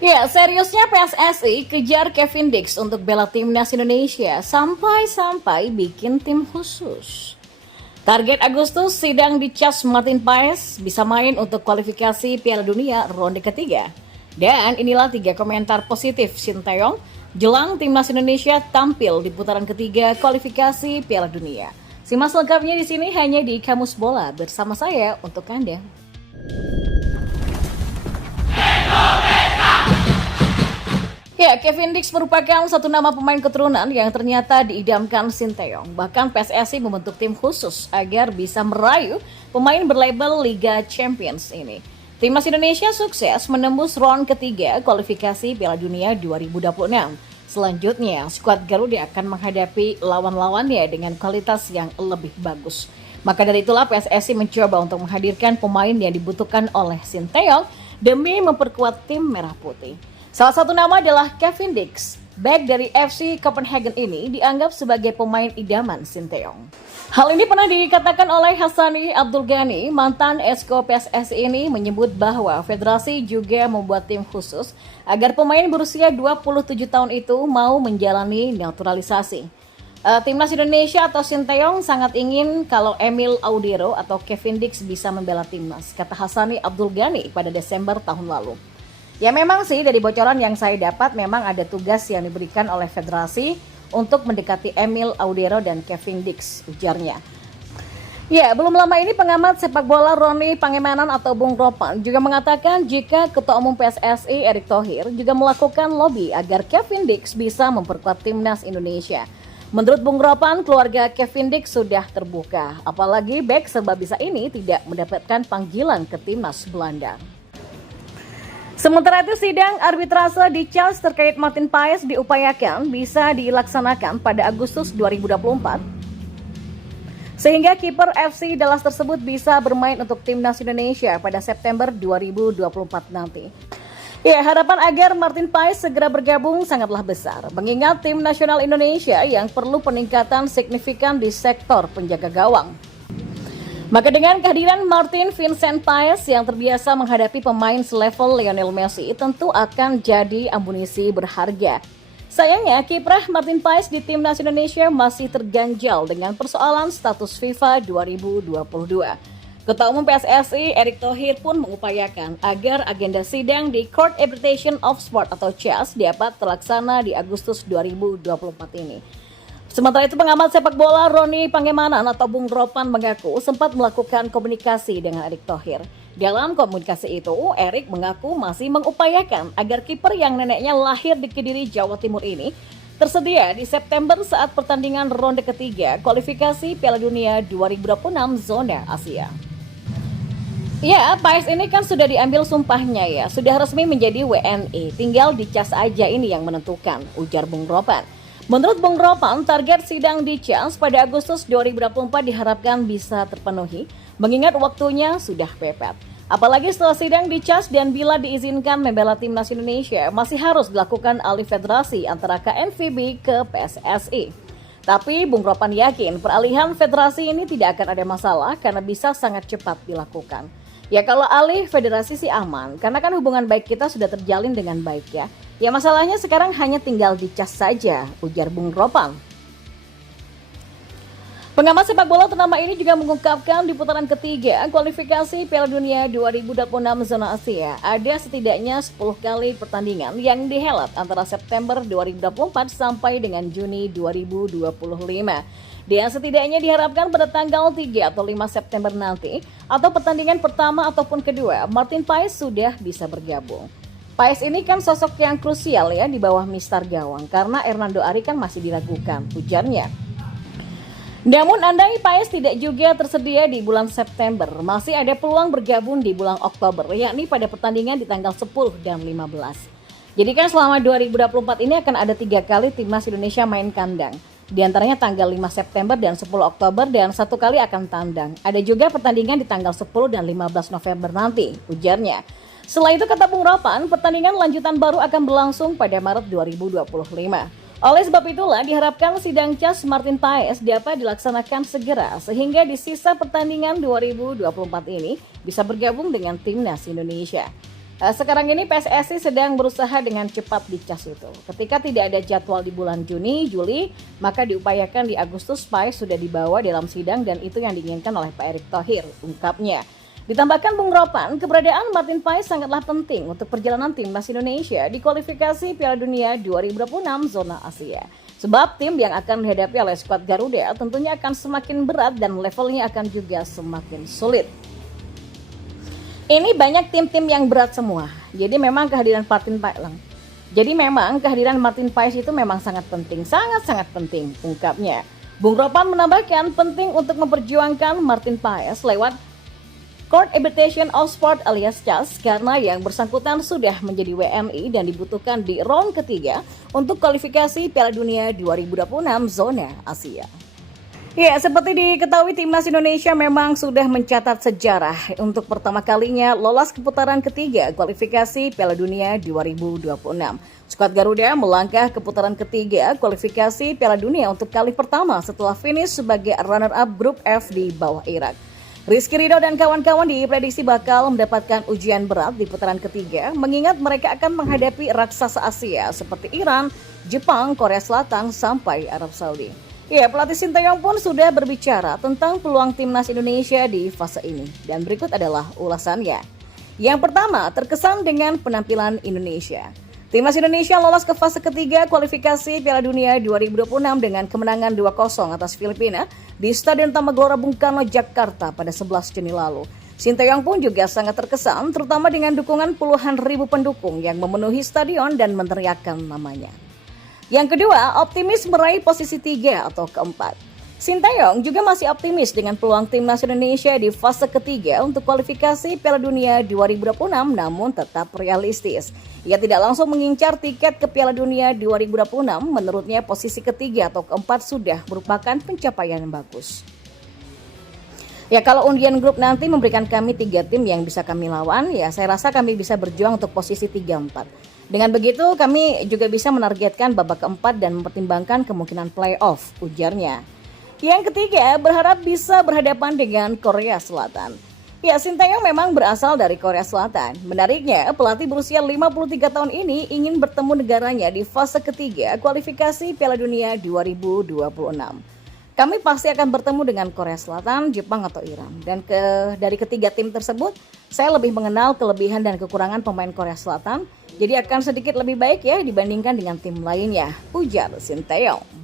Ya, seriusnya PSSI kejar Kevin Dix untuk bela timnas Indonesia sampai-sampai bikin tim khusus. Target Agustus sidang di Cas Martin Paes bisa main untuk kualifikasi Piala Dunia ronde ketiga. Dan inilah 3 komentar positif Sinteyong jelang timnas Indonesia tampil di putaran ketiga kualifikasi Piala Dunia. Simak lengkapnya di sini hanya di Kamus Bola bersama saya untuk Anda. Ya, Kevin Dix merupakan satu nama pemain keturunan yang ternyata diidamkan Sinteyong. Bahkan PSSI membentuk tim khusus agar bisa merayu pemain berlabel Liga Champions ini. Timnas Indonesia sukses menembus round ketiga kualifikasi Piala Dunia 2026. Selanjutnya, skuad Garuda akan menghadapi lawan-lawannya dengan kualitas yang lebih bagus. Maka dari itulah PSSI mencoba untuk menghadirkan pemain yang dibutuhkan oleh Sinteyong demi memperkuat tim Merah Putih. Salah satu nama adalah Kevin Dix. Back dari FC Copenhagen ini dianggap sebagai pemain idaman Sinteyong. Hal ini pernah dikatakan oleh Hassani Abdul Ghani, mantan esko PSSI ini menyebut bahwa federasi juga membuat tim khusus agar pemain berusia 27 tahun itu mau menjalani naturalisasi. Timnas Indonesia atau Sinteyong sangat ingin kalau Emil Audero atau Kevin Dix bisa membela timnas, kata Hassani Abdul Ghani pada Desember tahun lalu. Ya memang sih dari bocoran yang saya dapat memang ada tugas yang diberikan oleh federasi untuk mendekati Emil Audero dan Kevin Dix, ujarnya. Ya, belum lama ini pengamat sepak bola Roni Pangemanan atau Bung Ropan juga mengatakan jika Ketua Umum PSSI Erick Thohir juga melakukan lobby agar Kevin Dix bisa memperkuat timnas Indonesia. Menurut Bung Ropan, keluarga Kevin Dix sudah terbuka, apalagi bek serba bisa ini tidak mendapatkan panggilan ke timnas Belanda. Sementara itu sidang arbitrase di Cas terkait Martin Paes diupayakan bisa dilaksanakan pada Agustus 2024 sehingga kiper FC Dallas tersebut bisa bermain untuk timnas Indonesia pada September 2024 nanti. Ya, harapan agar Martin Paes segera bergabung sangatlah besar mengingat tim nasional Indonesia yang perlu peningkatan signifikan di sektor penjaga gawang. Maka dengan kehadiran Martin Vincent Paes yang terbiasa menghadapi pemain selevel Lionel Messi tentu akan jadi amunisi berharga. Sayangnya kiprah Martin Paes di timnas Indonesia masih terganjal dengan persoalan status FIFA 2022. Ketua Umum PSSI Erick Thohir pun mengupayakan agar agenda sidang di Court Arbitration of Sport atau CAS dapat terlaksana di Agustus 2024 ini. Sementara itu pengamat sepak bola Roni Pangemanan atau Bung Ropan mengaku sempat melakukan komunikasi dengan Erick Thohir. Dalam komunikasi itu, Erick mengaku masih mengupayakan agar kiper yang neneknya lahir di Kediri, Jawa Timur ini tersedia di September saat pertandingan ronde ketiga kualifikasi Piala Dunia 2026 zona Asia. Ya, Paes ini kan sudah diambil sumpahnya ya, sudah resmi menjadi WNI, tinggal dicas aja ini yang menentukan, ujar Bung Ropan. Menurut Bung Ropan, target sidang di CAS pada Agustus 2024 diharapkan bisa terpenuhi, mengingat waktunya sudah mepet. Apalagi setelah sidang di CAS dan bila diizinkan membela timnas Indonesia, masih harus dilakukan alih federasi antara KNVB ke PSSI. Tapi Bung Ropan yakin peralihan federasi ini tidak akan ada masalah karena bisa sangat cepat dilakukan. Ya kalau alih federasi sih aman, karena kan hubungan baik kita sudah terjalin dengan baik ya. Ya masalahnya sekarang hanya tinggal dicas saja, ujar Bung Ropan. Pengamat sepak bola ternama ini juga mengungkapkan di putaran ketiga kualifikasi Piala Dunia 2026 zona Asia ada setidaknya 10 kali pertandingan yang dihelat antara September 2024 sampai dengan Juni 2025. Dan setidaknya diharapkan pada tanggal 3 atau 5 September nanti atau pertandingan pertama ataupun kedua Martin Paes sudah bisa bergabung. Paes ini kan sosok yang krusial ya di bawah Mister Gawang karena Hernando Ari kan masih diragukan, ujarnya. Namun andai Paes tidak juga tersedia di bulan September, masih ada peluang bergabung di bulan Oktober, yakni pada pertandingan di tanggal 10 dan 15. Jadi kan selama 2024 ini akan ada 3 kali timnas Indonesia main kandang. Di antaranya tanggal 5 September dan 10 Oktober dan 1 kali akan tandang. Ada juga pertandingan di tanggal 10 dan 15 November nanti, ujarnya. Setelah itu kata Bung Ropan, pertandingan lanjutan baru akan berlangsung pada Maret 2025. Oleh sebab itulah diharapkan sidang CAS Martin Paes dapat dilaksanakan segera sehingga di sisa pertandingan 2024 ini bisa bergabung dengan timnas Indonesia. Sekarang ini PSSI sedang berusaha dengan cepat dicas itu. Ketika tidak ada jadwal di bulan Juni, Juli, maka diupayakan di Agustus supaya sudah dibawa dalam sidang dan itu yang diinginkan oleh Pak Erick Thohir, ungkapnya. Ditambahkan Bung Ropan, keberadaan Martin Paes sangatlah penting untuk perjalanan timnas Indonesia di kualifikasi Piala Dunia 2026 zona Asia. Sebab tim yang akan dihadapi oleh skuad Garuda tentunya akan semakin berat dan levelnya akan juga semakin sulit. Ini banyak tim-tim yang berat semua. Jadi memang kehadiran Martin Paes itu memang sangat penting, sangat-sangat penting, ungkapnya. Bung Ropan menambahkan penting untuk memperjuangkan Martin Paes lewat Court Arbitration of Sport alias CAS karena yang bersangkutan sudah menjadi WNI dan dibutuhkan di round ketiga untuk kualifikasi Piala Dunia 2026 zona Asia. Ya, seperti diketahui timnas Indonesia memang sudah mencatat sejarah untuk pertama kalinya lolos ke putaran ketiga kualifikasi Piala Dunia 2026. Skuad Garuda melangkah ke putaran ketiga kualifikasi Piala Dunia untuk kali pertama setelah finish sebagai runner-up grup F di bawah Irak. Rizky Ridho dan kawan-kawan diprediksi bakal mendapatkan ujian berat di putaran ketiga mengingat mereka akan menghadapi raksasa Asia seperti Iran, Jepang, Korea Selatan, sampai Arab Saudi. Ya, pelatih Sinteyong pun sudah berbicara tentang peluang timnas Indonesia di fase ini. Dan berikut adalah ulasannya. Yang pertama, terkesan dengan penampilan Indonesia. Timnas Indonesia lolos ke fase ketiga kualifikasi Piala Dunia 2026 dengan kemenangan 2-0 atas Filipina di Stadion Tamagelora Bung Karno, Jakarta pada 11 Juni lalu. Sinteyong pun juga sangat terkesan terutama dengan dukungan puluhan ribu pendukung yang memenuhi stadion dan meneriakkan namanya. Yang kedua, optimis meraih posisi 3 atau keempat. Sinteyong juga masih optimis dengan peluang timnas Indonesia di fase ketiga untuk kualifikasi Piala Dunia 2026 namun tetap realistis. Ia tidak langsung mengincar tiket ke Piala Dunia 2026, menurutnya posisi ketiga atau keempat sudah merupakan pencapaian yang bagus. Ya, kalau undian grup nanti memberikan kami 3 tim yang bisa kami lawan, ya saya rasa kami bisa berjuang untuk posisi 3-4. Dengan begitu, kami juga bisa menargetkan babak keempat dan mempertimbangkan kemungkinan playoff, ujarnya. Yang ketiga, berharap bisa berhadapan dengan Korea Selatan. Ya, Sinteyong memang berasal dari Korea Selatan. Menariknya, pelatih berusia 53 tahun ini ingin bertemu negaranya di fase ketiga kualifikasi Piala Dunia 2026. Kami pasti akan bertemu dengan Korea Selatan, Jepang, atau Iran. Dan dari ketiga tim tersebut, saya lebih mengenal kelebihan dan kekurangan pemain Korea Selatan. Jadi akan sedikit lebih baik ya dibandingkan dengan tim lainnya, ujar Sinteyong.